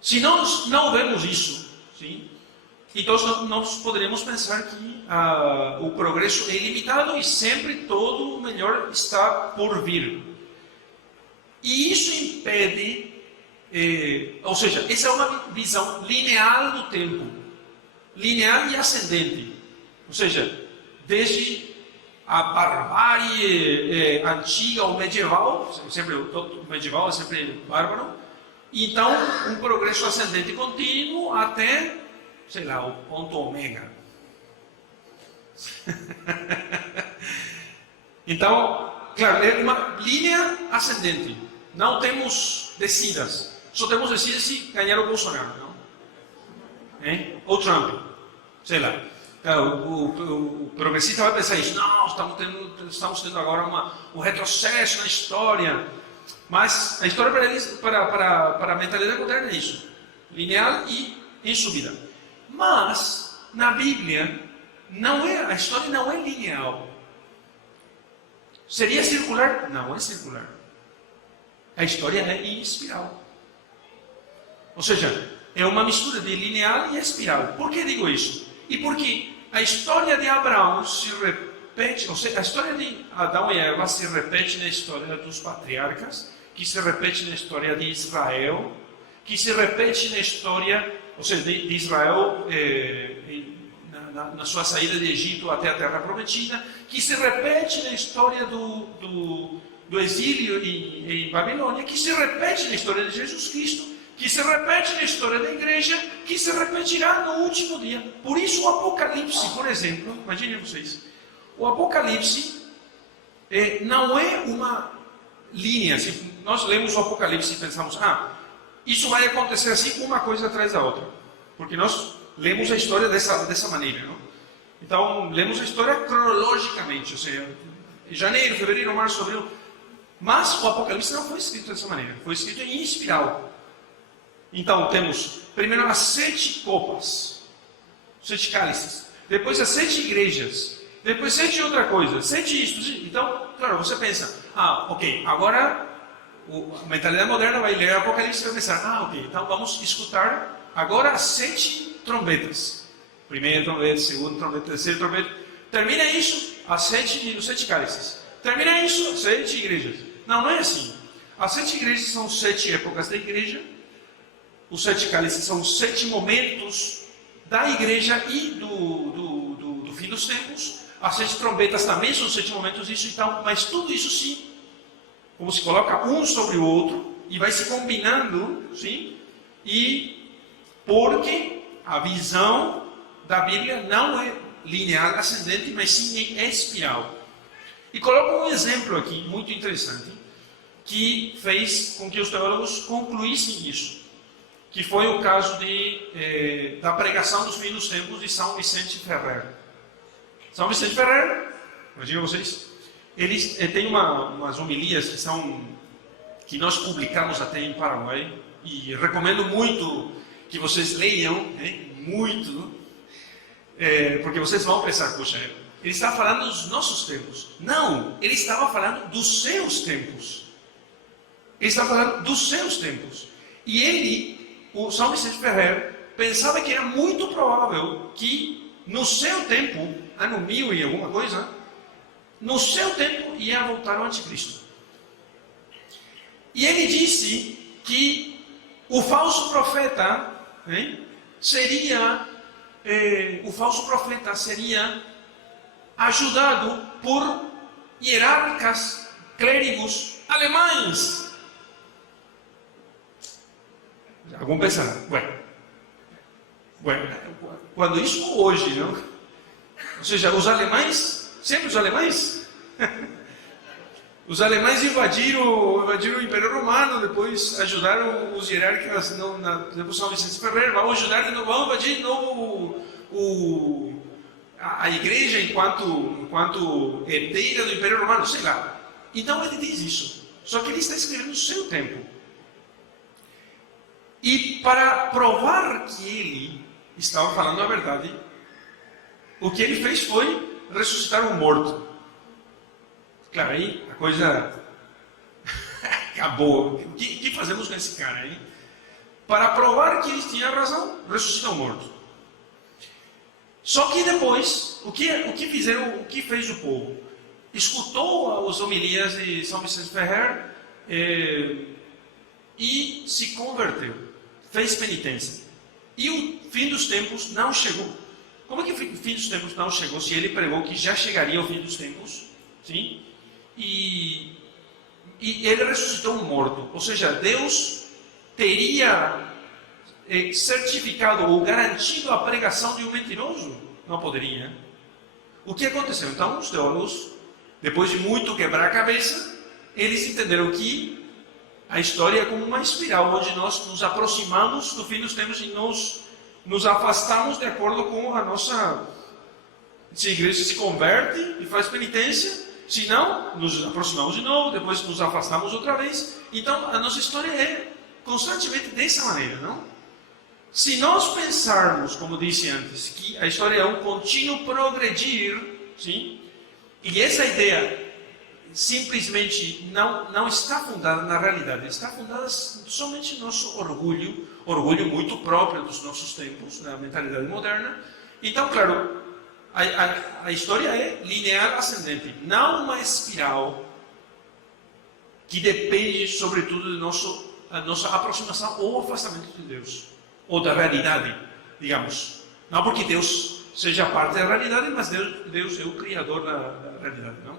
Se nós não vemos isso, sim, então nós poderíamos pensar que o progresso é ilimitado e sempre todo o melhor está por vir. E isso impede, ou seja, essa é uma visão linear do tempo, linear e ascendente. Ou seja, desde a barbárie antiga ou medieval, sempre o medieval é sempre bárbaro, então um progresso ascendente contínuo até, sei lá, o ponto ômega. Então, claro, é uma linha ascendente. Não temos descidas. Só temos descidas se ganhar o Bolsonaro, não? Ou Trump, sei lá. O progressista vai pensar isso. Não, estamos tendo agora um retrocesso na história. Mas a história para a mentalidade moderna é isso. Linear e em subida. Mas, na Bíblia, a história não é linear. Seria circular? Não é circular. A história é em espiral. Ou seja, é uma mistura de linear e espiral. Por que digo isso? E porque a história de Abraão se repete, ou seja, a história de Adão e Eva se repete na história dos patriarcas, que se repete na história de Israel, que se repete na história, ou seja, de Israel na sua saída de Egito até a Terra Prometida, que se repete na história do exílio em Babilônia, que se repete na história de Jesus Cristo, que se repete na história da igreja, que se repetirá no último dia. Por isso o Apocalipse, por exemplo, imaginem vocês, o Apocalipse não é uma linha. Se nós lemos o Apocalipse e pensamos, isso vai acontecer assim, uma coisa atrás da outra, porque nós lemos a história dessa maneira, não? Então, lemos a história cronologicamente, ou seja, janeiro, fevereiro, março, abril. Mas o Apocalipse não foi escrito dessa maneira, foi escrito em espiral. Então, temos primeiro as 7 copas, 7 cálices, depois as 7 igrejas, depois 7 outra coisa, 7 isto. Então, claro, você pensa, ok, agora a mentalidade moderna vai ler o Apocalipse e vai pensar, ok, então vamos escutar agora as 7 trombetas. Primeira trombeta, segunda trombeta, terceira trombeta. Termina isso, os 7 cálices. Termina isso, 7 igrejas. Não é assim. As 7 igrejas são 7 épocas da igreja. Os 7 cálices são os 7 momentos da igreja e do fim dos tempos. As 7 trombetas também são 7 momentos disso e tal. Mas tudo isso sim, como se coloca um sobre o outro e vai se combinando, sim. E porque a visão da Bíblia não é linear ascendente, mas sim em espiral. E coloco um exemplo aqui muito interessante que fez com que os teólogos concluíssem isso, que foi o caso da pregação dos fins dos tempos de São Vicente Ferrer. São Vicente Ferrer, imagina vocês, eles têm umas homilias que nós publicamos até em Paraguai, e recomendo muito que vocês leiam, muito, porque vocês vão pensar, poxa, ele estava falando dos nossos tempos. Não, ele estava falando dos seus tempos. Ele estava falando dos seus tempos. E o São Vicente Ferrer, pensava que era muito provável que no seu tempo, ano 1000 e alguma coisa, no seu tempo ia voltar o anticristo. E ele disse que o falso profeta seria ajudado por hierarcas, clérigos alemães. Alguns pensaram, quando isso hoje, não? Ou seja, os alemães, sempre os alemães, os alemães invadiram o Império Romano, depois ajudaram os hierarcas depois São Vicente Ferrer, vão invadir de novo a igreja enquanto herdeira do Império Romano, sei lá. Então ele diz isso, só que ele está escrevendo no seu tempo. E para provar que ele estava falando a verdade, o que ele fez foi ressuscitar um morto. Claro, aí a coisa acabou. O que fazemos com esse cara aí? para provar que ele tinha razão, ressuscita um morto. Só que depois, o que fez o povo? Escutou as homilias de São Vicente Ferrer e se converteu, fez penitência. E o fim dos tempos não chegou. Como é que o fim dos tempos não chegou se ele pregou que já chegaria o fim dos tempos? Sim? E ele ressuscitou um morto. Ou seja, Deus teria certificado ou garantido a pregação de um mentiroso? Não poderia. O que aconteceu? Então, os teólogos, depois de muito quebrar a cabeça, eles entenderam que a história é como uma espiral, onde nós nos aproximamos do fim dos tempos e nos afastamos de acordo com a nossa... Se a igreja se converte e faz penitência, se não, nos aproximamos de novo, depois nos afastamos outra vez. Então, a nossa história é constantemente dessa maneira, não? Se nós pensarmos, como disse antes, que a história é um contínuo progredir, sim? E essa ideia simplesmente não está fundada na realidade, está fundada somente no nosso orgulho muito próprio dos nossos tempos, da mentalidade moderna. Então, claro, a história é linear ascendente, não uma espiral que depende, sobretudo, da nossa aproximação ou afastamento de Deus, ou da realidade, digamos. Não porque Deus seja parte da realidade, mas Deus é o criador da realidade, não?